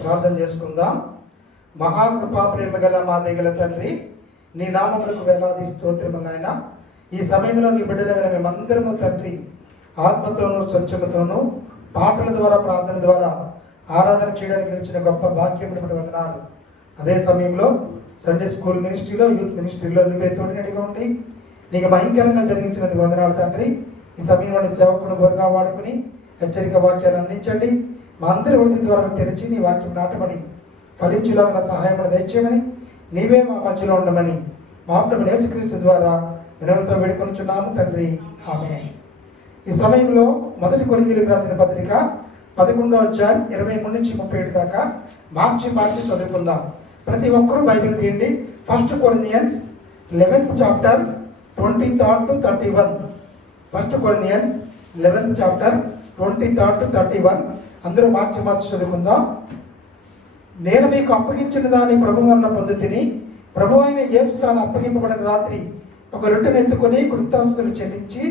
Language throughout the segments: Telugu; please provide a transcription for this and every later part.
ప్రార్థన చేసుకుందాం. మహాకృపా ప్రేమ గల మా దయగల తండ్రి, నీ నామములకు వేలాది స్తోత్రములు నాయన. ఈ సమయంలో నీ బిడ్డలైన మేమందరము తండ్రి ఆత్మతోనూ స్వచ్ఛతతోనూ పాటల ద్వారా ప్రార్థన ద్వారా ఆరాధన చేయడానికి ఇచ్చిన గొప్ప భాగ్యం వందనాలు. అదే సమయంలో సండే స్కూల్ మినిస్ట్రీలో, యూత్ మినిస్ట్రీలో నువ్వే తోడినట్టుగా ఉండి నీకు భయంకరంగా జరిగించినందుకు వందనాలు తండ్రి. ఈ సమయంలోని సేవకుడు బోరుగా వాడుకుని హెచ్చరిక వాక్యాన్ని అందించండి. మా అందరి వృద్ధి ద్వారా తెరిచి నీ వాక్యం నాటబడి ఫలించులాగా సహాయం దయచేయమని, నీవే మా మధ్యలో ఉండమని మా ప్రభు యేసుక్రీస్తు ద్వారా వినయంతో వేడుకొనుచున్నాము తండ్రి, ఆమేన్. ఈ సమయంలో 1 కొరింథీయులకు రాసిన పత్రిక 11వ అధ్యాయం 23 నుంచి 37 దాకా మార్చి చదువుకుందాం. ప్రతి ఒక్కరూ బైబిల్ తీయండి. 1 Corinthians 11th chapter 23rd to 31. 1 Corinthians 11th chapter 23rd to 31 అందరూ మార్చి చదువుకుందాం. నేను మీకు అప్పగించిన దాన్ని ప్రభువు వలన పొందుతిని. ప్రభు అయిన యేసు తాను అప్పగింపబడిన రాత్రి ఒక రొట్టెను ఎత్తుకొని కృతజ్ఞతలు చెల్లించి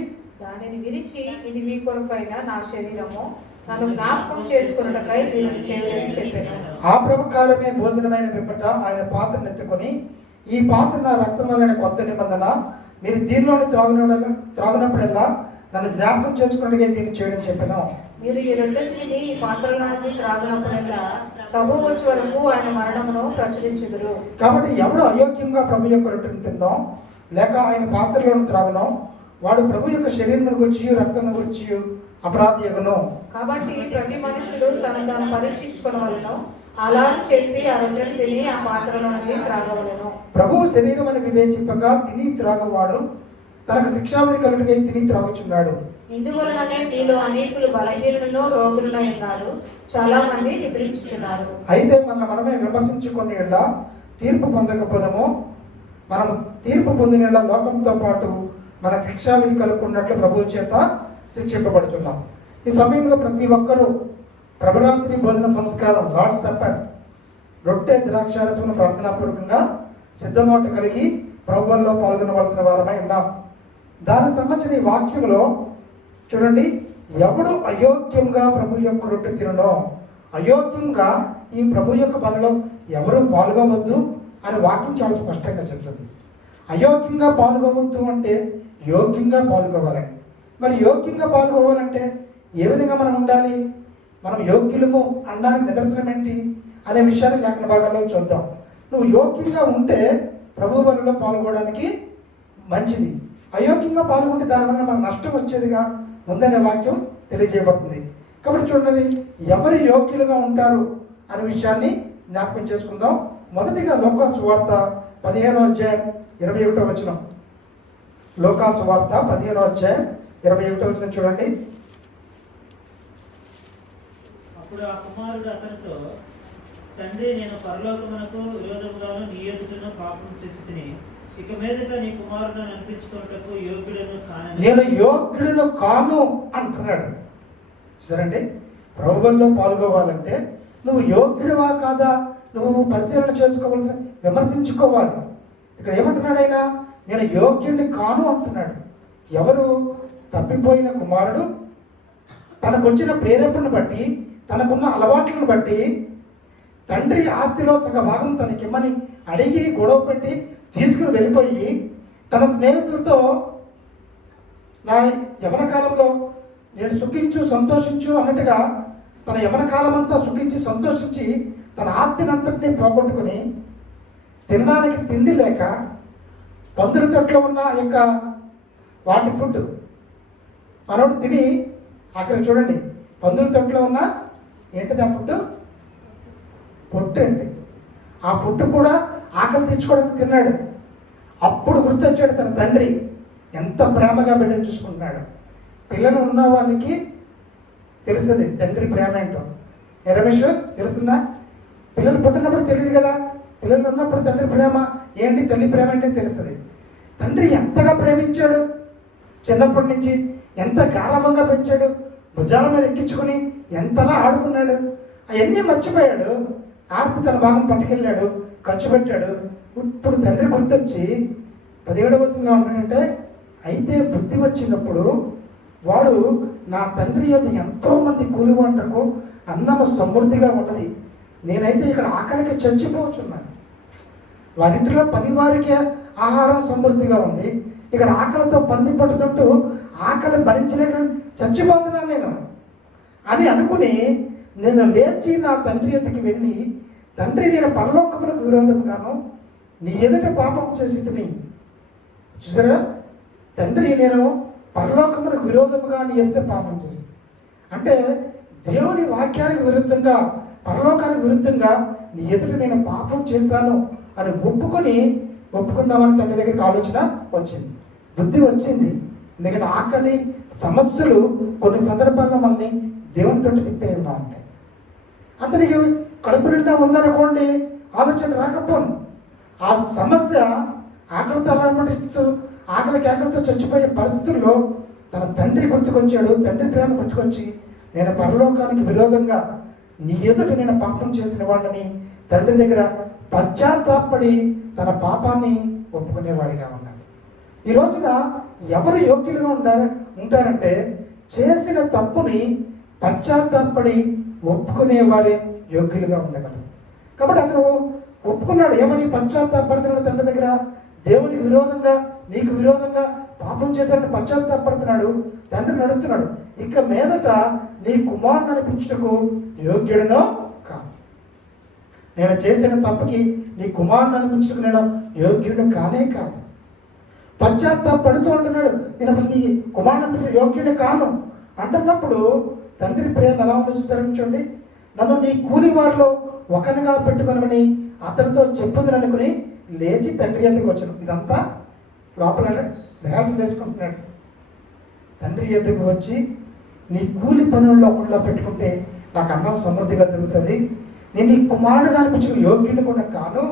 దానిని విరిచి, ఇది మీ కొరకైన నా శరీరము, నన్ను జ్ఞాపకం చేసుకున్నటకై దీనిని చేయని చెప్పాను. ఆ ప్రభుకాలమే భోజనమైన పిమ్మట ఆయన పాత్రను ఎత్తుకొని, ఈ పాత్ర నా రక్తం వలన కొత్త నిబంధన, మీరు దీనిలోని త్రాగునప్పుడల్లా నన్ను జ్ఞాపకం చేసుకున్నట్టుగా దీన్ని చేయడం చెప్పాను. మీరు ఈ రొట్టెని ఈ పాత్రలోని త్రాగునప్పుడల్లా ప్రభు వచ్చే వరకు ఆయన మరణమును ప్రచురించుదురు. కాబట్టి ఎవడు అయోగ్యంగా ప్రభు యొక్క రొట్టెను తిన్నో లేక ఆయన పాత్రలోని త్రాగునో వాడు ప్రభు యొక్క శరీరం గురించి రక్తం గురించి అపరాధి యగును. కాబట్టి ప్రతి మనుషుడు తను పరీక్షించుకోవలను, అలా చేసి ఆ రొట్టెను తిని ఆ పాత్రలోని త్రాగవలను. ప్రభు శరీరం అని వివేచింపగా తిని త్రాగవాడు తనకు శిక్షావిధి కలుగుటకై తిని త్రాగుచున్నాడు. ఇందువలననే మీలో అనేకులు బలహీనులను రోగులను ఉన్నారు, చాలా మంది నిద్రించుచున్నారు. అయితే మనమే విమర్శించుకుని తీర్పు పొందకపోదము. మనం తీర్పు పొందిన లోకంతో పాటు మన శిక్షావిధి కలుగుకున్నట్లు ప్రభువు చేత శిక్షింపబడుతున్నాం. ఈ సమయంలో ప్రతి ఒక్కరూ ప్రభరాత్రి భోజన సంస్కారం, లార్డ్ సప్పర్, రొట్టె ద్రాక్షారసమును ప్రార్థనాపూర్వకంగా సిద్ధమోట కలిగి ప్రభువుల్లో పాల్గొనవలసిన వారమై ఉన్నాం. దానికి సంబంధించిన ఈ వాక్యంలో చూడండి, ఎవడు అయోగ్యంగా ప్రభు యొక్క రొట్టె తినడో, అయోగ్యంగా ఈ ప్రభు యొక్క పనిలో ఎవరు పాల్గొవద్దు అని వాక్యం చాలా స్పష్టంగా చెప్తుంది. అయోగ్యంగా పాల్గొవద్దు అంటే యోగ్యంగా పాల్గొవాలని. మరి యోగ్యంగా పాల్గొవాలంటే ఏ విధంగా మనం ఉండాలి, మనం యోగ్యులము అనడానికి నిదర్శనం ఏంటి అనే విషయాన్ని లేఖన భాగాల్లో చూద్దాం. నువ్వు యోగ్యంగా ఉంటే ప్రభు బలిలో పాల్గొనడానికి మంచిది. అయోగ్యంగా పాల్గొంటే దానివల్ల మనకు నష్టం వచ్చేదిగా ఉందనే వాక్యం తెలియజేయబడుతుంది. కాబట్టి చూడండి, ఎవరు యోగ్యులుగా ఉంటారు అనే విషయాన్ని జ్ఞాపకం చేసుకుందాం. మొదటిగా లూకా సువార్త 15వ అధ్యాయం 21వ వచనం. లూకా సువార్త 15వ అధ్యాయం 21వ వచనం చూడండి. అప్పుడు ఆ కుమారుడు అతనితో, తండ్రి, నేను పరలోకమునకు విరోధముగాను నీ ఎదుటను పాపం చేసి తిని, ఇక మీదట నీ కుమారుడు అనిపించుకున్నటకు యోగ్యుడను కానని. నేను యోగ్యుడును కాను అంటున్నాడు. సరేండి, ప్రభువుల్లో పాల్గొవాలంటే నువ్వు యోగ్యుడివా కాదా నువ్వు పరిశీలన చేసుకోవాల్సి, విమర్శించుకోవాలి. ఇక్కడ ఏమంటున్నాడు ఆయన? నేను యోగ్యుడిని కాను అంటున్నాడు. ఎవరు? తప్పిపోయిన కుమారుడు తనకు వచ్చిన ప్రేరేపణను బట్టి, తనకున్న అలవాట్లను బట్టి తండ్రి ఆస్తిలో సగ భాగం తనకిమ్మని అడిగి గొడవ పెట్టి తీసుకుని వెళ్ళిపోయి తన స్నేహితులతో నా యవన కాలంలో నేను సుఖించు సంతోషించు అన్నట్టుగా తన యవన కాలం అంతా సుఖించి సంతోషించి తన ఆస్తిని అంతటినీ పోగొట్టుకుని తినడానికి తిండి లేక పందుల తొట్లో ఉన్న యొక్క వాటి ఫుడ్ మనోడు తిని అక్కడ చూడండి, పందుల తొట్లో ఉన్న ఏంటిది ఆ ఫుడ్? పొట్టు అండి. ఆ పొట్టు కూడా ఆకలి తెచ్చుకోవడానికి తిన్నాడు. అప్పుడు గుర్తొచ్చాడు తన తండ్రి ఎంత ప్రేమగా బిడ్డను చూసుకుంటున్నాడు. పిల్లలు ఉన్న వాళ్ళకి తెలుస్తుంది తండ్రి ప్రేమ ఏంటో. రమేష్ తెలుస్తుందా? పిల్లలు పుట్టినప్పుడు తెలియదు కదా, పిల్లలు ఉన్నప్పుడు తండ్రి ప్రేమ ఏంటి, తల్లి ప్రేమ ఏంటి తెలుస్తుంది. తండ్రి ఎంతగా ప్రేమించాడు, చిన్నప్పటి నుంచి ఎంత గారాబంగా పెంచాడు, భుజాల మీద ఎక్కించుకుని ఎంతలా ఆడుకున్నాడు. అవన్నీ మర్చిపోయాడు. ఆస్తి తన భాగం పట్టుకెళ్ళాడు, ఖర్చు పెట్టాడు. ఇప్పుడు తండ్రి గుర్తొచ్చి 17వ వచనంలో ఏమంటాడంటే, అయితే బుద్ధి వచ్చినప్పుడు వాడు నా తండ్రి యొద్ద ఎంతోమంది కూలి వంటకు అన్నము సమృద్ధిగా ఉన్నది, నేనైతే ఇక్కడ ఆకలికి చచ్చిపోతున్నాను. వారింటిలో పని వారికి ఆహారం సమృద్ధిగా ఉంది, ఇక్కడ ఆకలితో పంది పట్టుతుంటూ ఆకలి భరించలేక చచ్చిపోతున్నాను నేను అని అనుకుని నేను లేచి నా తండ్రి యొద్దకు వెళ్ళి, తండ్రి, నేను పరలోకములకు విరోధంగాను నీ ఎదుట పాపం చేసి తిని. చూసారా, తండ్రి, నేను పరలోకములకు విరోధముగా నీ ఎదుట పాపం చేసి, అంటే దేవుని వాక్యానికి విరుద్ధంగా, పరలోకానికి విరుద్ధంగా నీ ఎదుట నేను పాపం చేశాను అని ఒప్పుకుందామని తండ్రి దగ్గరికి ఆలోచన వచ్చింది, బుద్ధి వచ్చింది. ఎందుకంటే ఆకలి సమస్యలు కొన్ని సందర్భాల్లో మనల్ని దేవునితో తిప్పే ఉంటాయి. అతనికి కడుపు నిండా ఉందనుకోండి, ఆలోచన రాకపోను. ఆ సమస్య ఆకలితో అలాంటి ఆకలితో చచ్చిపోయే పరిస్థితుల్లో తన తండ్రి గుర్తుకొచ్చాడు. తండ్రి ప్రేమ గుర్తుకొచ్చి, నేను పరలోకానికి విరోధంగా నీ ఎదుట నేను పాపం చేసిన వాడిని తండ్రి దగ్గర పశ్చాత్తాపడి తన పాపాన్ని ఒప్పుకునేవాడిగా ఉన్నాడు. ఈ రోజున ఎవరు యోగ్యులుగా ఉంటారంటే చేసిన తప్పుని పశ్చాత్తాపడి ఒప్పుకునేవారే యోగ్యులుగా ఉండగలరు. కాబట్టి అతను ఒప్పుకున్నాడు. ఏమని పశ్చాత్తాపడుతున్నాడు? తండ్రి దగ్గర దేవునికి విరోధంగా, నీకు విరోధంగా పాపం చేశాడని పశ్చాత్తాపడుతున్నాడు. తండ్రిని అడుగుతున్నాడు, ఇక మీదట నీ కుమారుని అనిపించుటకు యోగ్యుడినో కాదు. నేను చేసిన తప్పుకి నీ కుమారుని అనిపించుటకు నేను యోగ్యుడు కానే కాదు. పశ్చాత్తాపడుతూ అంటున్నాడు, నేను అసలు నీ కుమారుని అనిపించిన యోగ్యుడు కాను అంటున్నప్పుడు తండ్రి ప్రేమ ఎలా ఉందో చూస్తారని చూడండి. నన్ను నీ కూలి వారిలో ఒకరిగా పెట్టుకొనమని అతనితో చెప్పుదని అనుకుని లేచి తండ్రి ఎద్దకు వచ్చాను. ఇదంతా లోపల రిహార్సల్ వేసుకుంటున్నాడు. తండ్రి ఎద్దకు వచ్చి, నీ కూలి పనుల్లో ఒకటిలో పెట్టుకుంటే నాకు అన్నం సమృద్ధిగా దొరుకుతుంది, నేను నీ కుమారుడుగా అనిపించిన యోగ్యుడిని కూడా కాను,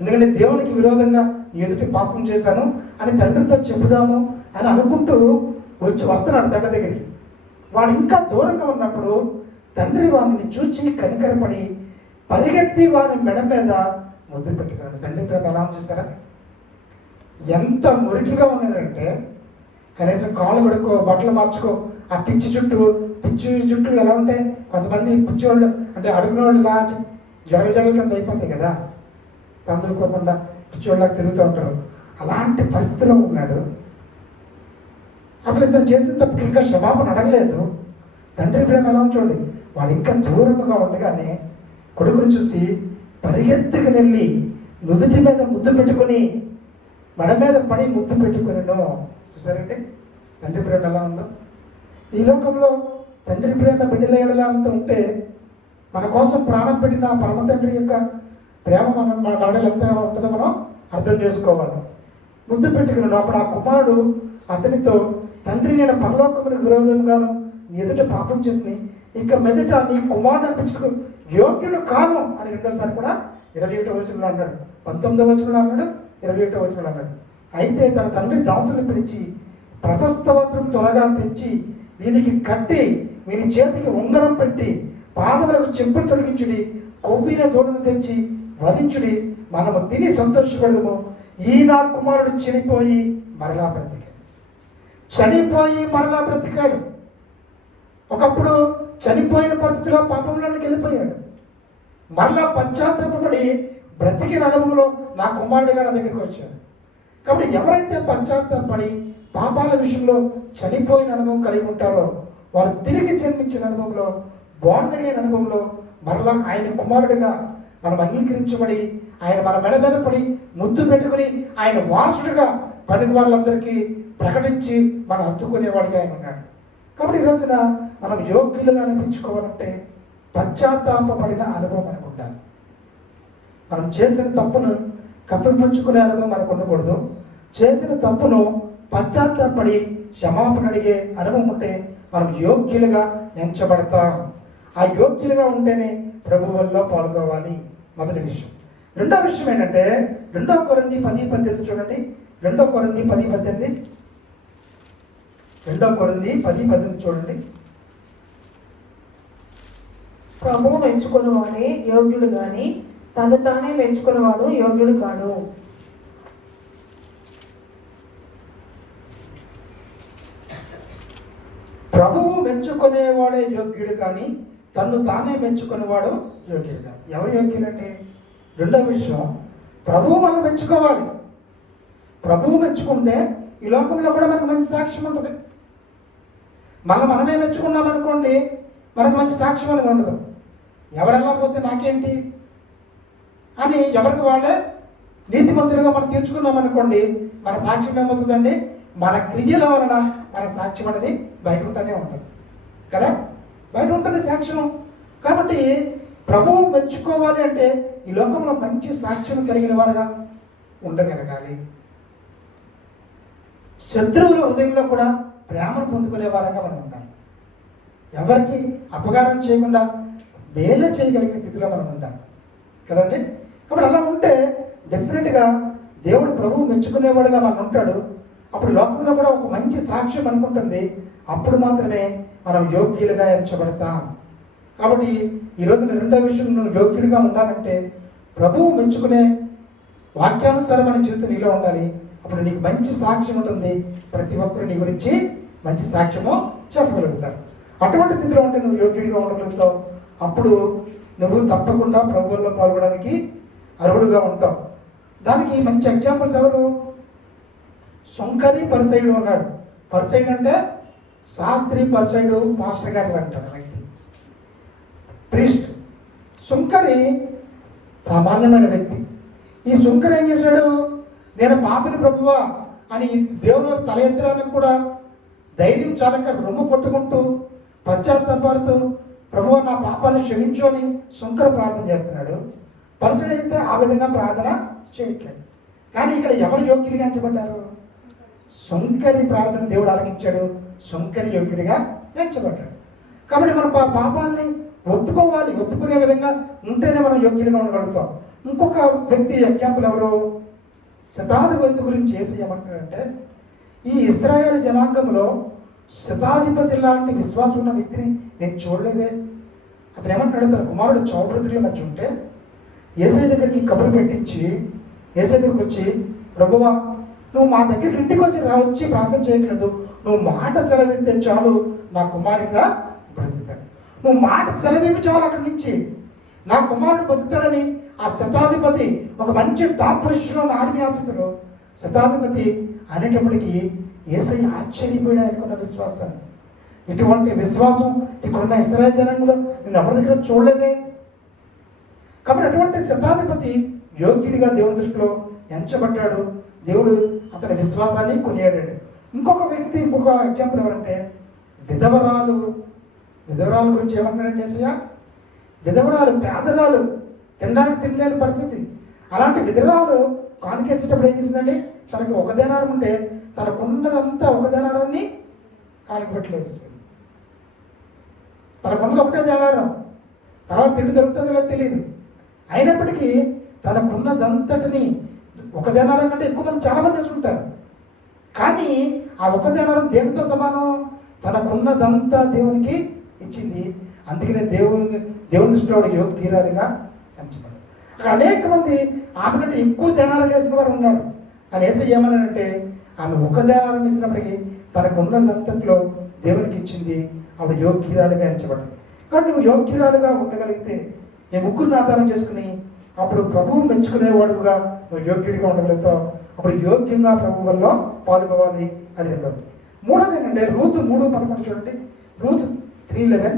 ఎందుకంటే దేవునికి విరోధంగా నీ ఎదుటి పాపం చేశాను అని తండ్రితో చెబుదాము అని అనుకుంటూ వస్తున్నాడు తండ్రి దగ్గరికి. వాడు ఇంకా దూరంగా ఉన్నప్పుడు తండ్రి వాడిని చూచి కనికరపడి పరిగెత్తి వాని మెడ మీద ముద్దు పెట్టుకున్నాడు. తండ్రి ప్రేమ ఎలా చూసారా? ఎంత మురికిగా ఉన్నాడంటే కనీసం కాళ్ళు కడుక్కో, బట్టలు మార్చుకో, ఆ పిచ్చి జుట్లు ఎలా ఉంటాయి, కొంతమంది పిచ్చి వాళ్ళు అంటే అడుగున వాళ్ళు ఇలా జడల కింద అయిపోతాయి కదా, తందుకోకుండా పిచ్చి వాళ్ళకి తిరుగుతూ ఉంటారు. అలాంటి పరిస్థితిలో ఉన్నాడు. అసలు ఇతను చేసిన తప్పుకి ఇంకా క్షమాపణ అడగలేదు. తండ్రి ప్రేమ ఎలా చూడండి. వాడు ఇంకా దూరముగా ఉండగానే కొడుకుని చూసి పరిగెత్తుకు వెళ్ళి నుదుటి మీద ముద్దు పెట్టుకుని మెడ మీద పడి ముద్దు పెట్టుకుని. చూసారండి తండ్రి ప్రేమ ఎలా ఉందో. ఈ లోకంలో తండ్రి ప్రేమ బిడ్డల ఎడల అంత ఉంటే మన కోసం ప్రాణం పెట్టిన పరమ తండ్రి యొక్క ప్రేమ మన మనలో ఎంత ఉంటుందో మనం అర్థం చేసుకోవాలి. ముద్దు పెట్టుకున్నాడు. అప్పుడు ఆ కుమారుడు అతనితో, తండ్రి నేను పరలోకమునికి విరోధంగాను ఎదుట పాపం చేసి ఇక మెదట నీ కుమారుడు అనిపించుకో యోగ్యుడు కాను అని రెండోసారి కూడా 21వ వచనంలో అన్నాడు, 19వ వచనంలో అన్నాడు, 21వ వచనంలో అన్నాడు. అయితే తన తండ్రి దాసుని పిలిచి ప్రశస్త వస్త్రం త్వరగా తెచ్చి వీనికి కట్టి వీని చేతికి ఉంగరం పెట్టి పాదములకు చెప్పులు తొలగించుడి, కొవ్విన దూడను తెచ్చి వధించుడి, మనము తిని సంతోషపడదము. ఈ నా కుమారుడు చనిపోయి మరలా బ్రతికాడు. ఒకప్పుడు చనిపోయిన పరిస్థితిలో పాపంలోనికి వెళ్ళిపోయాడు. మరలా పశ్చాత్తాపడి బ్రతికిన అనుభవంలో నా కుమారుడిగా నా దగ్గరికి వచ్చాడు. కాబట్టి ఎవరైతే పశ్చాత్తాపడి పాపాల విషయంలో చనిపోయిన అనుభవం కలిగి ఉంటారో వారు తిరిగి జన్మించిన అనుభవంలో, బాండగైన అనుభవంలో మరలా ఆయన కుమారుడిగా మనం అంగీకరించబడి ఆయన మన మెడ మీద పడి ముద్దు పెట్టుకుని ఆయన వారసుడిగా పనికి వాళ్ళందరికీ ప్రకటించి మనం హత్తుకునేవాడిగా ఆయన ఉన్నాడు. కాబట్టి ఈ రోజున మనం యోగ్యులుగా అనిపించుకోవాలంటే పశ్చాత్తాపడిన అనుభవం మనకు ఉండాలి. మనం చేసిన తప్పును కప్పిపుచ్చుకునే అనుభవం మనకు ఉండకూడదు. చేసిన తప్పును పశ్చాత్తాపడి క్షమాపణ అడిగే అనుభవం ఉంటే మనం యోగ్యులుగా ఎంచబడతాం. ఆ యోగ్యులుగా ఉంటేనే ప్రభువుల్లో పాల్గొవాలి. మొదటి విషయం. రెండో విషయం ఏంటంటే 2 కొరింథీ 10:18 చూడండి. 2 కొరింథీ 10:18 2 కొరింథీ 10:18 చూడండి. ప్రభువు మెచ్చుకున్నవాడే యోగ్యుడు గాని తను తానే మెచ్చుకున్నవాడు యోగ్యుడు కాడు. ప్రభువు మెచ్చుకునేవాడే యోగ్యుడు కానీ తను తానే మెచ్చుకునేవాడు యోగ్యుడు కాదు. ఎవరు యోగ్యులంటే రెండో విషయం, ప్రభువు మనం మెచ్చుకోవాలి. ప్రభువు మెచ్చుకుంటే ఈ లోకంలో కూడా మనకు మంచి సాక్ష్యం ఉంటుంది. మనమే మెచ్చుకున్నాం అనుకోండి, మనకు మంచి సాక్ష్యం అనేది ఉండదు. ఎవరెలా పోతే నాకేంటి అని ఎవరికి వాళ్ళే నీతిమంతులుగా మనం తీర్చుకున్నాం అనుకోండి, మన సాక్ష్యం ఏమవుతుందండి? మన క్రియల వలన మన సాక్ష్యం అనేది బయట ఉంటూనే ఉంటుంది కదా, బయట ఉంటుంది సాక్ష్యం. కాబట్టి ప్రభువు మెచ్చుకోవాలి అంటే ఈ లోకంలో మంచి సాక్ష్యం కలిగిన వారుగా ఉండగలగాలి. శత్రువుల హృదయంలో కూడా ప్రేమను పొందుకునే వారంగా మనం ఉండాలి. ఎవరికి అపకారం చేయకుండా మేలే చేయగలిగిన స్థితిలో మనం ఉండాలి కదండి. కాబట్టి అలా ఉంటే డెఫినెట్గా దేవుడు ప్రభువు మెచ్చుకునేవాడుగా మనం ఉంటాడు. అప్పుడు లోకంలో కూడా ఒక మంచి సాక్ష్యం అనుకుంటుంది. అప్పుడు మాత్రమే మనం యోగ్యులుగా ఎంచబడతాం. కాబట్టి ఈరోజు రెండో విషయం, నువ్వు యోగ్యుడిగా ఉండాలంటే ప్రభువు మెచ్చుకునే వాక్యానుసారమైన జీవితం నీలో ఉండాలి. అప్పుడు నీకు మంచి సాక్ష్యం ఉంటుంది. ప్రతి ఒక్కరు నీ గురించి మంచి సాక్ష్యము చెప్పగలుగుతారు. అటువంటి స్థితిలో ఉంటే నువ్వు యోగ్యుడిగా ఉండగలుగుతావు. అప్పుడు నువ్వు తప్పకుండా ప్రభువుల్లో పాల్గొనడానికి అర్హుడుగా ఉంటావు. దానికి మంచి ఎగ్జాంపుల్స్ ఎవరు? సుంకరి పరిసయుడు ఉన్నాడు. పరిసయుడు అంటే శాస్త్రి, పరిసయుడు మాస్టర్ గారు అంటాడు వ్యక్తి, ప్రీస్ట్. సుంకరి సామాన్యమైన వ్యక్తి. ఈ సుంకరి ఏం చేశాడు? నేను పాపిని ప్రభువా అని దేవుని తల ఎత్తడానికి కూడా ధైర్యం చాలక రొమ్ము పట్టుకుంటూ పశ్చాత్తాపడుతూ ప్రభువా నా పాపాన్ని క్షమించు అని సుంకర ప్రార్థన చేస్తున్నాడు. పరిసయుడు అయితే ఆ విధంగా ప్రార్థన చేయట్లేదు. కానీ ఇక్కడ ఎవరు యోగ్యుడిగా ఎంచబడ్డారు? సుంకరి ప్రార్థన దేవుడు ఆలకించాడు. సుంకరి యోగ్యుడిగా ఎంచబడ్డాడు. కాబట్టి మనం పాపాలని ఒప్పుకోవాలి. ఒప్పుకునే విధంగా ఉంటేనే మనం యోగ్యులుగా ఉండగలుగుతాం. ఇంకొక వ్యక్తి ఎగ్జాంపుల్ ఎవరు? శతాధిపతి గురించి ఏమంటాడంటే, ఈ ఇశ్రాయేల్ జనాంగంలో శతాధిపతి లాంటి విశ్వాసం ఉన్న వ్యక్తిని నేను చూడలేదే. అతను ఏమంటాడు? తన కుమారుడు చౌబ్రతుల మధ్య ఉంటే యేసయ్య దగ్గరికి కబురు పెట్టించి యేసయ్య దగ్గరికి వచ్చి, ప్రభువా నువ్వు మా దగ్గర ఇంటికి వచ్చి ప్రార్థన చేయగలదు, నువ్వు మాట సెలవిస్తే చాలు నా కుమారుడిగా బ్రతుకుతాడు. నువ్వు మాట సెలవివి చాలు అక్కడి నుంచి నా కుమారుడు బతుకుతాడని ఆ శతాధిపతి, ఒక మంచి టాప్ పొజిషన్లో ఉన్న ఆర్మీ ఆఫీసరు శతాధిపతి అనేటప్పటికీ యేసయ్య ఆశ్చర్యపోయాడు ఆయనకున్న విశ్వాసాన్ని. ఇటువంటి విశ్వాసం ఇక్కడున్న ఇశ్రాయేలు జనాంగంలో నేను ఎవరి దగ్గర చూడలేదే. కాబట్టి అటువంటి శతాధిపతి యోగ్యుడిగా దేవుని దృష్టిలో ఎంచబడ్డాడు. దేవుడు అతని విశ్వాసాన్ని కొనియాడాడు. ఇంకొక వ్యక్తి, ఇంకొక ఎగ్జాంపుల్ ఎవరంటే విధవరాలు గురించి ఏమంటున్నాడండి యేసయ్య? విధవరాలు, పేదరాలు, తినడానికి తినలేని పరిస్థితి. అలాంటి విధవరాలు కానుకేసేటప్పుడు ఏం చేసిందండి? తనకి ఒక దేనారం ఉంటే తనకున్నదంతా ఒక దేనారాన్ని కానుక పెట్టలేదు. తనకున్నది ఒకటే దేనారం, తర్వాత తిండి దొరుకుతుందో లేదో తెలియదు. అయినప్పటికీ తనకున్నదంతటిని, ఒక దేనారం కంటే ఎక్కువ మంది చాలామంది తీసుకుంటారు, కానీ ఆ ఒక దేనారం దేవునితో సమానం. తనకున్నదంతా దేవునికి ఇచ్చింది. అందుకనే దేవుని దృష్టిలో యోగ్యురాలిగా ఎంచబడ్డాడు. అక్కడ అనేక మంది ఆమె కంటే ఎక్కువ దేనారాలు వేసిన వారు ఉన్నారు. కానీ యేసయ్య ఏమన్నాడంటే ఆమె ఒక దేనారం ఇచ్చినప్పటికీ తనకు ఉన్నదంతట్లో దేవునికి ఇచ్చింది. ఆవిడ యోగ్యురాలిగా ఎంచబడ్డది. కాబట్టి నువ్వు యోగ్యురాలుగా ఉండగలిగితే, ఈ ముగ్గురిని ఆధారం చేసుకుని అప్పుడు ప్రభువు మెచ్చుకునేవాడుగా నువ్వు యోగ్యుడిగా ఉండగలుగుతావు. అప్పుడు యోగ్యంగా ప్రభు వల్ల పాల్గొవాలి. అది రెండోది. మూడోది ఏంటంటే రూతు 3:11 చూడండి. రూత్ 3:11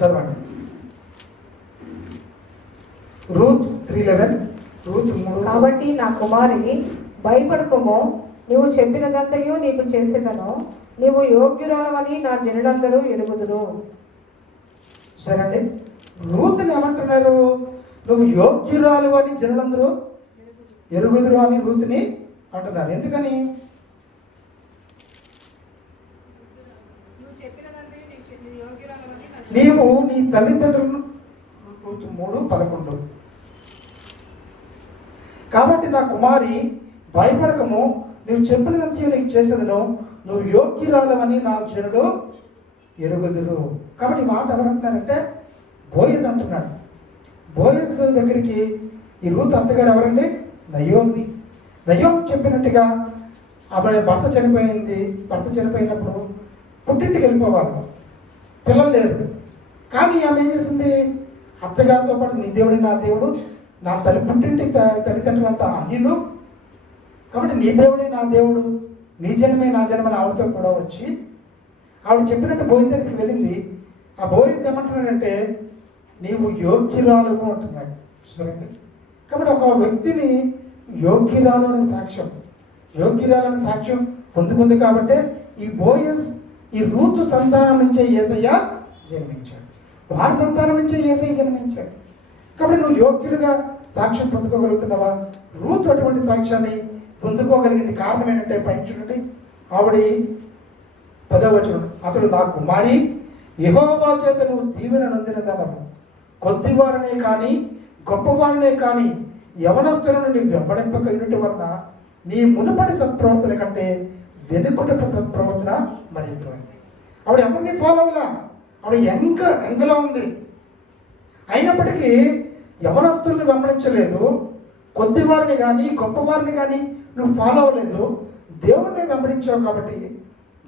చదవండి. రూత్ 3:11. కాబట్టి నా కుమారుని భయపడకుము, నీవు చెప్పినదంతయు నీకు చేసేదను, నీవు యోగ్యురాలవని నా జనులందరూ ఎరుగుదురు. సరేండి, రూతుని ఏమంటున్నారు? నువ్వు యోగ్యురాలు అని జనులందరూ ఎరుగుదురు అని రూతుని అంటున్నారు. ఎందుకని? నీవు నీ తల్లిదండ్రులను, రూతు 3:11. కాబట్టి నా కుమారి భయపడకము, నువ్వు చెప్పినదంతా నీకు చేసేదను, నువ్వు యోగ్యురాలవని నా జనులు ఎరుగుదురు. కాబట్టి ఈ మాట ఎవరంటున్నారంటే బోయజ్ అంటున్నాడు. బోయజ్ దగ్గరికి ఈ రూతు అత్తగారు ఎవరండి? నయోమి చెప్పినట్టుగా ఆవిడ భర్త చనిపోయింది. భర్త చనిపోయినప్పుడు పుట్టింటికి వెళ్ళిపోవాలి, పిల్లలు లేరు. కానీ ఆమె ఏం చేసింది? అత్తగారితో పాటు నీ దేవుడి నా దేవుడు, నా పుట్టింటి తల్లిదండ్రులంతా అన్యులు, కాబట్టి నీ దేవుడే నా దేవుడు, నీ జన్మే నా జన్మని ఆవిడతో కూడా వచ్చి ఆవిడ చెప్పినట్టు బోయజ్ దగ్గరికి వెళ్ళింది. ఆ బోయజ్ ఏమంటున్నాడంటే నీవు యోగ్యురాలు అంటున్నాడు. చూసారండి, కాబట్టి ఒక వ్యక్తిని యోగ్యురాలు అనే సాక్ష్యం పొందుకుంది. కాబట్టి ఈ బోయజ్ ఈ రూతు సంతానం నుంచే యేసయ్య జన్మించాడు, వారి సంతానం నుంచే యేసయ్య జన్మించాడు. కాబట్టి నువ్వు యోగ్యులుగా సాక్ష్యం పొందుకోగలుగుతున్నావా? రూతు అటువంటి సాక్ష్యాన్ని పొందుకోగలిగింది. కారణం ఏంటంటే పైన చూడండి, ఆవిడ 10వ వచనం, అతడు నా కుమారి, యెహోవా చేత నువ్వు దీవెన నొందినదనము, కొద్దివారినే కానీ గొప్పవారినే కానీ యవనస్తులను నువ్వు వెంబడింపగలిగినట్టు వలన నీ మునుపటి సత్ప్రవర్తన కంటే వెనుకటి సత్ప్రవర్తన మరి ఎక్కువైంది. ఆవిడ ఎవరిని ఫాలో అవ్వలా, ఆవిడ ఎంగలో ఉంది. అయినప్పటికీ యవనస్తుల్ని వెంబడించలేదు, కొద్దివారిని కానీ గొప్పవారిని కానీ నువ్వు ఫాలో అవ్వలేదు, దేవుణ్ణి వెంబడించావు. కాబట్టి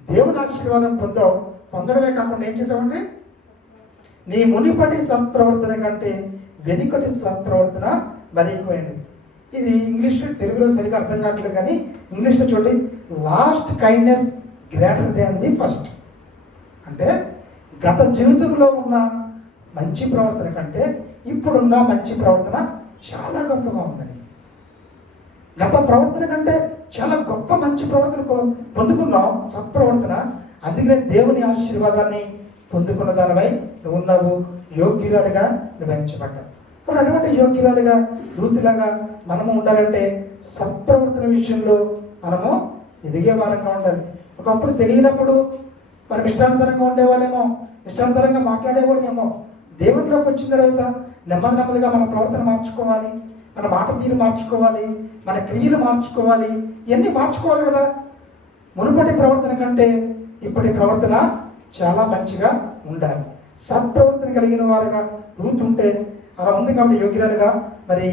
దేవుని ఆశీర్వాదం పొందడమే కాకుండా ఏం చేసావండి? నీ మునిపటి సత్ప్రవర్తన కంటే వెనుకటి సత్ప్రవర్తన మరి ఎక్కువైనది. ఇది ఇంగ్లీష్ తెలుగులో సరిగా అర్థం కావట్లేదు, కానీ ఇంగ్లీష్లో చూడండి, last kindness greater than the first. అంటే గత జీవితంలో ఉన్న మంచి ప్రవర్తన కంటే ఇప్పుడున్న మంచి ప్రవర్తన చాలా గొప్పగా ఉందని. గత ప్రవర్తన కంటే చాలా గొప్ప మంచి ప్రవర్తన పొందుకున్నాం, సత్ప్రవర్తన. అందుకనే దేవుని ఆశీర్వాదాన్ని పొందుకున్న దానిపై నువ్వు ఉన్నావు, యోగ్యురాలుగా నువ్వు ఎంచబడ్డావు. కాబట్టి అటువంటి యోగ్యురాలుగా రూతులాగా మనము ఉండాలంటే సత్ప్రవర్తన విషయంలో మనము ఎదిగే వారంగా ఉండాలి. ఒకప్పుడు తెలియనప్పుడు మనం ఇష్టానుసారంగా ఉండేవాళ్ళేమో, ఇష్టానుసారంగా మాట్లాడేవాళ్ళేమో. దేవునిలోకి వచ్చిన తర్వాత నెమ్మదిగా మన ప్రవర్తన మార్చుకోవాలి, మన మాట తీరు మార్చుకోవాలి, మన క్రియలు మార్చుకోవాలి, ఇవన్నీ మార్చుకోవాలి కదా. మునుపటి ప్రవర్తన కంటే ఇప్పటి ప్రవర్తన చాలా మంచిగా ఉండాలి. సత్ప్రవర్తన కలిగిన వారుగా రూతు ఉంటే అలా ఉంది. కాబట్టి యోగ్యురాలుగా మరి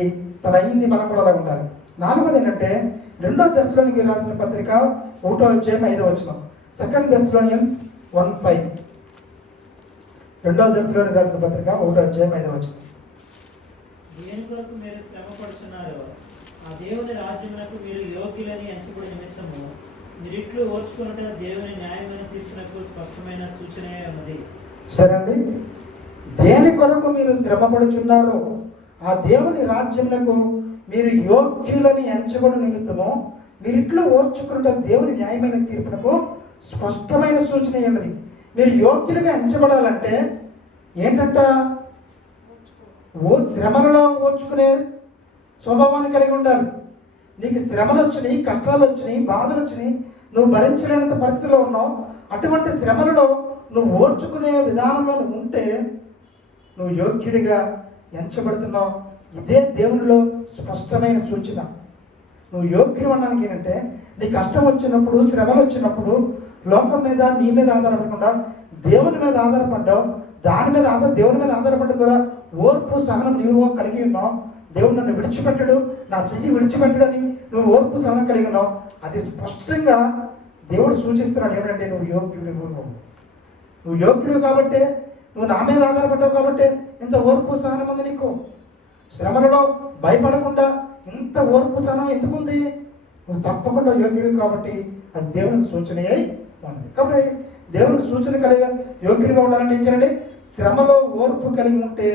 తన అయ్యింది, మనం కూడా అలా ఉండాలి. 4వది ఏంటంటే 2వ దశలోనికి రాసిన పత్రిక 1వ అధ్యాయం 5వ వచనం. 2 Thessalonians 1:5. 2వ దశలోనికి రాసిన పత్రిక 1వ అధ్యాయం 5వ వచనం. దేని కొరకు మీరు శ్రమ పడుతున్నారో ఆ దేవుని రాజ్యమునకు మీరు యోగ్యులని ఎంచబడి నిమిత్తము మీరిట్లు ఓర్చుకుంటే దేవుని న్యాయమైన తీర్పునకు స్పష్టమైన సూచనే ఉన్నది. సరే అండి, దేని కొరకు మీరు శ్రమపడుచున్నారో ఆ దేవుని రాజ్యమునకు మీరు యోగ్యులని ఎంచబడి నిమిత్తము మీరిట్లో ఓర్చుకున్న దేవుని న్యాయమైన తీర్పునకు స్పష్టమైన సూచన ఉన్నది. మీరు యోగ్యులుగా ఎంచబడాలంటే ఏంటంట? శ్రమలలో ఓర్చుకునే స్వభావాన్ని కలిగి ఉండాలి. నీకు శ్రమలు వచ్చినాయి, కష్టాలు వచ్చినాయి, బాధలు వచ్చినాయి, నువ్వు భరించలేనంత పరిస్థితిలో ఉన్నావు. అటువంటి శ్రమలలో నువ్వు ఓర్చుకునే విధానంలో నువ్వు ఉంటే నువ్వు యోగ్యుడిగా ఎంచబడుతున్నావు. ఇదే దేవునిలో స్పష్టమైన సూచన. నువ్వు యోగ్యుడు అనడానికి ఏంటంటే, నీ కష్టం వచ్చినప్పుడు, శ్రమలు వచ్చినప్పుడు లోకం మీద, నీ మీద ఆధారపడకుండా దేవుని మీద ఆధారపడ్డావు. దేవుని మీద ఆధారపడడం ద్వారా ఓర్పు, సహనం నిలువ కలిగి ఉన్నావు. దేవుడు నన్ను విడిచిపెట్టడు, నా చెయ్యి విడిచిపెట్టడని నువ్వు ఓర్పు, సహనం కలిగి ఉన్నావు. అది స్పష్టంగా దేవుడు సూచిస్తున్నాడు. ఏమంటే నువ్వు యోగ్యుడు కాబట్టి, నువ్వు నా మీద ఆధారపడ్డావు కాబట్టి ఇంత ఓర్పు, సహనం ఉంది నీకు. శ్రమలలో భయపడకుండా ఇంత ఓర్పు, సహనం ఎందుకుంది? నువ్వు తప్పకుండా యోగ్యుడు కాబట్టి అది దేవునికి సూచన అయి ఉన్నది. కాబట్టి దేవునికి సూచన కలిగి యోగ్యుడిగా ఉండాలంటే ఏం చేయాలండి? శ్రమలో ఓర్పు కలిగి ఉంటే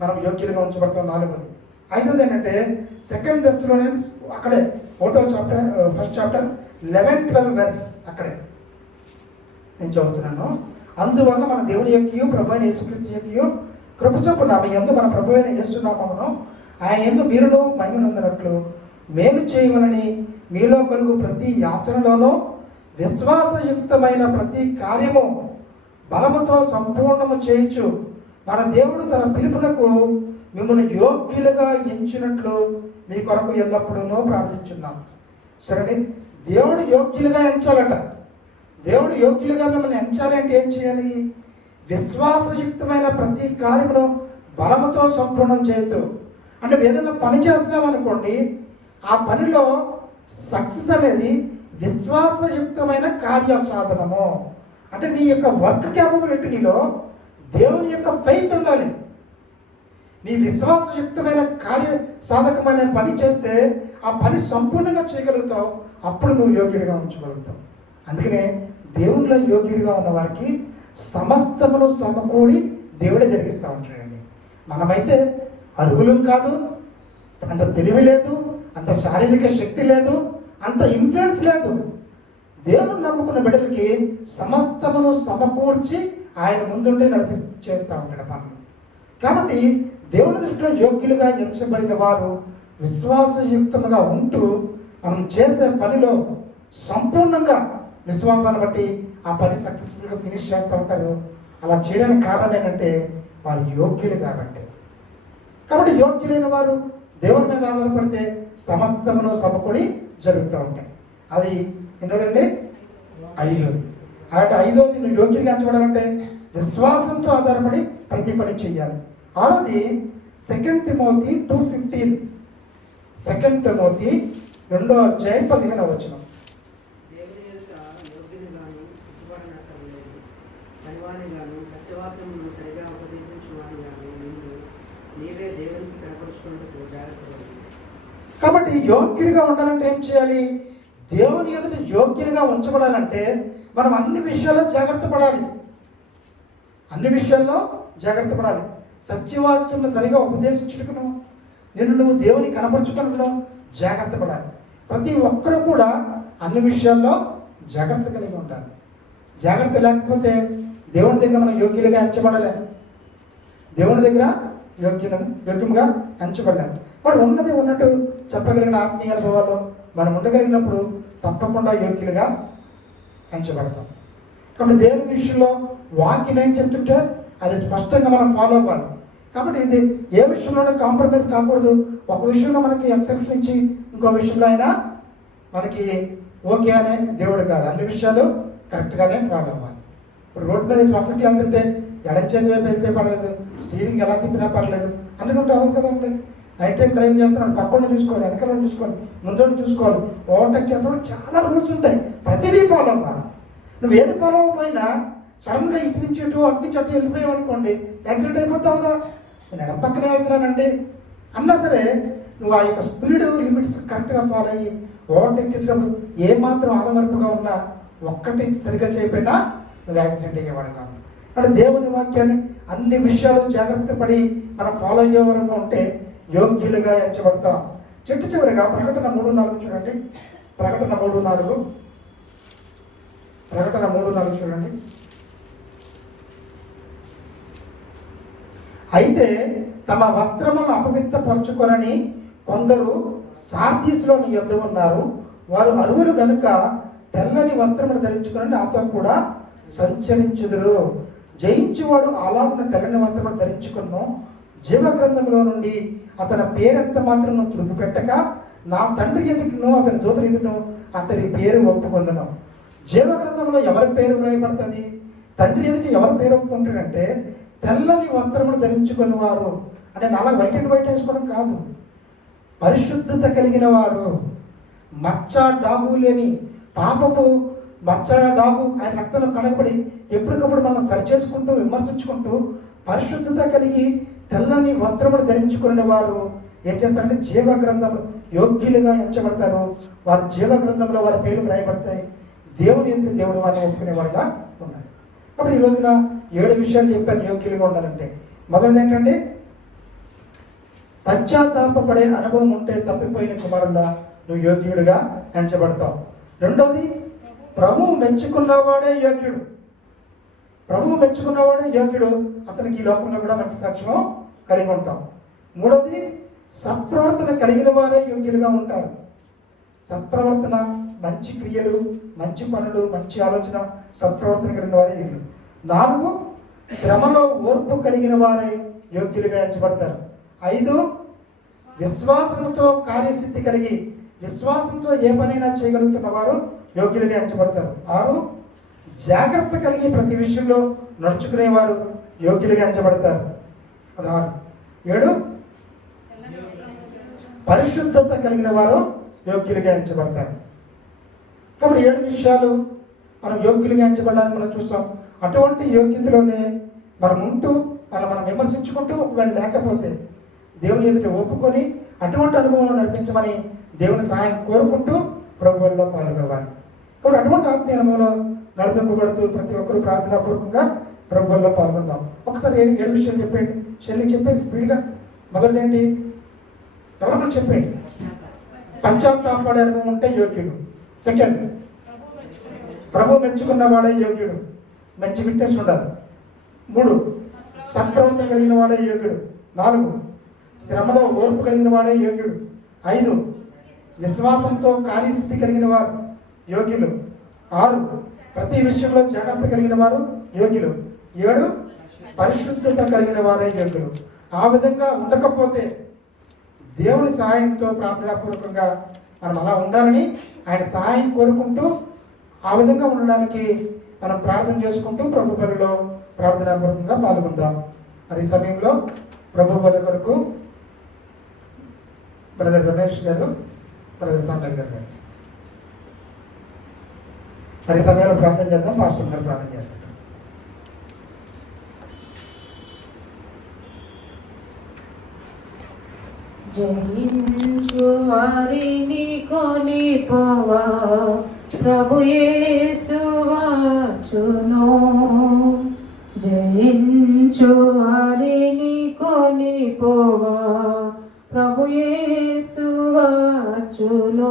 మనం యోగ్యులుగా ఉంచబడతాం. 4వది. 5వది ఏంటంటే 2 Thessalonians అక్కడే 1వ చాప్టర్, 1st చాప్టర్ 11-12 వెర్స్ అక్కడే నేను చదువుతున్నాను. అందువల్ల మన దేవుని యొక్కయు ప్రభు అయిన యేసుక్రీస్తు యొక్కయు కృప చొప్పున మీ యందు మన ప్రభు అయిన యేసు నామమును ఆయన యందు మీరును మహిమనందునట్లు మేలు చేయవలని మీలో కలుగు ప్రతి యాచనలోనూ విశ్వాసయుక్తమైన ప్రతి కార్యము బలముతో సంపూర్ణము చేయించు మన దేవుడు తన పిలుపునకు మిమ్మల్ని యోగ్యులుగా ఎంచినట్లు మీ కొరకు ఎల్లప్పుడూ ప్రార్థించున్నాం. సరే, దేవుడు యోగ్యులుగా ఎంచాలట. దేవుడు యోగ్యులుగా మిమ్మల్ని ఎంచాలి అంటే ఏం చేయాలి? విశ్వాసయుక్తమైన ప్రతి కార్యమును బలముతో సంపూర్ణం చేయొద్దు. అంటే ఏదైనా పని చేస్తున్నాం అనుకోండి, ఆ పనిలో సక్సెస్ అనేది విశ్వాసయుక్తమైన కార్యసాధనము. అంటే నీ యొక్క వర్క్ క్యాపబిలిటీలో దేవుని యొక్క ఫెయిత్ ఉండాలి. నీ విశ్వాసయుక్తమైన సాధకమైన పని చేస్తే ఆ పని సంపూర్ణంగా చేయగలుగుతావు. అప్పుడు నువ్వు యోగ్యుడిగా ఉంచగలుగుతావు. అందుకనే దేవునిలో యోగ్యుడిగా ఉన్న వారికి సమస్తమును సమకూడి దేవుడే జరిగిస్తూ ఉంటాడండి. మనమైతే అర్హులం కాదు, అంత తెలివి లేదు, అంత శారీరక శక్తి లేదు, అంత ఇన్ఫ్లుయెన్స్ లేదు. దేవుని నమ్ముకున్న బిడ్డలకి సమస్తమును సమకూర్చి ఆయన ముందుండే చేస్తూ ఉంటాడు పనులు. కాబట్టి దేవుని దృష్టిలో యోగ్యులుగా ఎంచబడిన వారు విశ్వాసయుక్తంగా ఉంటూ మనం చేసే పనిలో సంపూర్ణంగా విశ్వాసాన్ని బట్టి ఆ పని సక్సెస్ఫుల్గా ఫినిష్ చేస్తూ ఉంటారు. అలా చేయడానికి కారణం ఏంటంటే వారు యోగ్యులు కాబట్టి. యోగ్యులైన వారు దేవుని మీద ఆధారపడితే సమస్తమును సమకూడి జరుగుతూ ఉంటాయి. అది ఏంటంటే 5వది. అంటే 5వది నువ్వు యోగ్యుడిగా ఎంచబడాలంటే విశ్వాసంతో ఆధారపడి ప్రతి పని చెయ్యాలి. 6వది 2 తిమోతి 2:15. 2 తిమోతి 2వ అధ్యాయం 15వ వచనం. కాబట్టి యోగ్యుడిగా ఉండాలంటే ఏం చేయాలి? దేవుని ఎదుట యోగ్యుడిగా ఉంచబడాలంటే మనం అన్ని విషయాల్లో జాగ్రత్త పడాలి. సత్యవాక్యం సరిగా ఉపదేశించుటకును నువ్వు దేవుని కనపరుచుకును జాగ్రత్త పడాలి. ప్రతి ఒక్కరూ కూడా అన్ని విషయాల్లో జాగ్రత్త కలిగి ఉండాలి. జాగ్రత్త లేకపోతే దేవుని దగ్గర మనం యోగ్యులుగా ఎంచబడలేము. దేవుని దగ్గర యోగ్యంగా ఎంచబడలేము. వాడు ఉన్నది ఉన్నట్టు చెప్పగలిగిన ఆత్మీయ అనుభవాలు మనం ఉండగలిగినప్పుడు తప్పకుండా యోగ్యులుగా ఎంచబడతాం. కాబట్టి దేవుని విషయంలో వాక్యం ఏం చెప్తుంటే అది స్పష్టంగా మనం ఫాలో అవ్వాలి. కాబట్టి ఇది ఏ విషయంలోనే కాంప్రమైజ్ కాకూడదు. ఒక విషయంలో మనకి ఎక్సెప్షన్ ఇచ్చి ఇంకో విషయంలో అయినా మనకి ఓకే అనే దేవుడు కాదు. అన్ని విషయాలు కరెక్ట్గానే ఫాలో అవ్వాలి. ఇప్పుడు రోడ్డు మీద ట్రాఫిక్ వెళ్తుంటే ఎడం చేతి వైపు వెళ్తే పర్లేదు, స్టీరింగ్ ఎలా తిప్పినా పర్లేదు అనుకుంటే అవ్వదు కదండి. నైట్ టైం డ్రైవ్ చేస్తున్నాడు, పక్కన చూసుకోవాలి, వెనకాల చూసుకోవాలి, ముందు చూసుకోవాలి. ఓవర్టేక్ చేసినప్పుడు చాలా రూల్స్ ఉంటాయి. ప్రతిదీ ఫాలో అవ్వాలి. నువ్వు ఏది ఫాలో అవ్వకపోయినా సడన్గా ఇటు నుంచి ఇటు అటు నుంచి అటు వెళ్ళిపోయావు అనుకోండి, యాక్సిడెంట్ అయిపోతావు కదా. నేను ఎడం పక్కనే వెళ్తున్నానండి అన్నా సరే నువ్వు ఆ యొక్క స్పీడ్ లిమిట్స్ కరెక్ట్గా ఫాలో అయ్యి ఓవర్టేక్ చేసినప్పుడు ఏమాత్రం ఆదమర్పుగా ఉన్నా ఒక్కటి సరిగ్గా చేయకపోయినా నువ్వు యాక్సిడెంట్ అయ్యేవాడు కాదు. అంటే దేవుని వాక్యాన్ని అన్ని విషయాలు జాగ్రత్త పడి మనం ఫాలో అయ్యే వరకు ఉంటే యోగ్యులుగా ఎంచబడతాం. చివరిగా ప్రకటన 3:4 చూడండి. ప్రకటన 3:4. ప్రకటన 3:4 చూడండి. అయితే తమ వస్త్రములను అపవిత్రపరచుకొనని కొందరు సార్దీసులో నీ యొద్ద ఉన్నారు. వారు అరువులు గనుక తెల్లని వస్త్రములు ధరించుకుని నాతో కూడా సంచరించుదురు. జయించువాడు అలాగున తెల్లని వస్త్రములు ధరించుకును. జీవగ్రంథంలో నుండి అతని పేరెంత మాత్రం తుడిచిపెట్టక నా తండ్రి ఎదుటను అతని దూతల ఎదుటను అతని పేరు ఒప్పుకొందును. జీవగ్రంథంలో ఎవరి పేరు వ్రాయబడుతుంది? తండ్రి ఎదుట ఎవరి పేరు ఒప్పుకుంటాడంటే తెల్లని వస్త్రములు ధరించుకుని వారు. అంటే నాలా వైట్ అండ్ వైట్ వేసుకోవడం కాదు, పరిశుద్ధత కలిగిన వారు, మచ్చ డాగు లేని, పాపపు మచ్చ డాగు ఆయన రక్తంలో కడగబడి ఎప్పటికప్పుడు మనం సరిచేసుకుంటూ విమర్శించుకుంటూ పరిశుద్ధత కలిగి తెల్లని వస్త్రములు ధరించుకునే వారు ఏం చేస్తారంటే జీవగ్రంథంలో యోగ్యులుగా ఎంచబడతారు. వారు జీవగ్రంథంలో వారి పేర్లు వ్రాయబడతాయి. దేవుని ఎంత దేవుడు వారిని ఒప్పుకునేవాడుగా ఉన్నాడు. కాబట్టి ఈ రోజున 7 విషయాలు చెప్పాను యోగ్యులుగా ఉండాలంటే. మొదటిది ఏంటంటే పశ్చాత్తాపపడే అనుభవం ఉంటే తప్పిపోయిన కుమారుడా నువ్వు యోగ్యుడిగా ఎంచబడతావు. రెండోది ప్రభువు మెచ్చుకున్నవాడే యోగ్యుడు. ప్రభువు మెచ్చుకున్నవాడే యోగ్యుడు. అతనికి ఈ లోకంలో కూడా మంచి సాక్ష్యం కలిగి ఉంటాం. మూడోది సత్ప్రవర్తన కలిగిన వారే యోగ్యులుగా ఉంటారు. సత్ప్రవర్తన, మంచి క్రియలు, మంచి పనులు, మంచి ఆలోచన, సత్ప్రవర్తన కలిగిన వారే యోగ్యులు. 4 శ్రమలో ఓర్పు కలిగిన వారే యోగ్యులుగా ఎంచబడతారు. 5 విశ్వాసంతో కార్యసిద్ధి కలిగి విశ్వాసంతో ఏ పనైనా చేయగలుగుతున్న వారు యోగ్యులుగా ఎంచబడతారు. 6 జాగ్రత్త కలిగి ప్రతి విషయంలో నడుచుకునేవారు యోగ్యులుగా ఎంచబడతారు. అది 6. 7 పరిశుద్ధత కలిగిన వారు యోగ్యులుగా ఎంచబడతారు. కాబట్టి 7 విషయాలు మనం యోగ్యులుగా ఎంచబడాలని మనం చూస్తాం. అటువంటి యోగ్యతలోనే మనం ఉంటూ మనం విమర్శించుకుంటూ ఒకవేళ లేకపోతే దేవుని ఎదుట ఒప్పుకొని అటువంటి అనుభవంలో నడిపించమని దేవుని సహాయం కోరుకుంటూ ప్రభువుల్లో పాల్గొవాలి. కాబట్టి అటువంటి ఆత్మీయ అనుభవంలో నడిపింపబడుతూ ప్రతి ఒక్కరూ ప్రార్థనాపూర్వకంగా ప్రభువుల్లో పాల్గొందాం. ఒకసారి 7 విషయాలు చెప్పండి. షెల్లి చెప్పేసి స్పీడ్గా. మొదటిది ఏంటి? ఎవరికో చెప్పండి. పశ్చాత్తాపడే అనుభవం ఉంటే యోగ్యుడు. సెకండ్, ప్రభు మెచ్చుకున్నవాడే యోగ్యుడు. మంచి ఫిట్నెస్ ఉండాలి. 3 సత్ప్రవర్తన కలిగిన వాడే యోగ్యుడు. 4 శ్రమలో ఓర్పు కలిగిన వాడే యోగ్యుడు. 5 విశ్వాసంతో కార్యసిద్ధి కలిగిన వారు యోగ్యులు. 6 ప్రతి విషయంలో జాగ్రత్త కలిగిన వారు యోగ్యులు. 7 పరిశుద్ధత కలిగిన వారే యోగ్యులు. ఆ విధంగా ఉండకపోతే దేవుని సహాయంతో ప్రార్థనాపూర్వకంగా మనం అలా ఉండాలని ఆయన సహాయం కోరుకుంటూ ఆ విధంగా ఉండడానికి మనం ప్రార్థన చేసుకుంటూ ప్రభు బలిలో ప్రార్థనాపూర్వకంగా పాల్గొందాం. మరి ఈ సమయంలో ప్రభు బలి కొరకు బ్రదర్ రమేష్ గారు, బ్రదర్ సాంబల్ గారు మరి సమయంలో ప్రార్థన చేద్దాం. పాస్టర్ గారు ప్రార్థన చేస్తారు. జయించు వారిని కొనిపోవా ప్రభు యేసు వచ్చును. జయించు వారిని కొనిపోవా ప్రభు యేసు వచ్చును.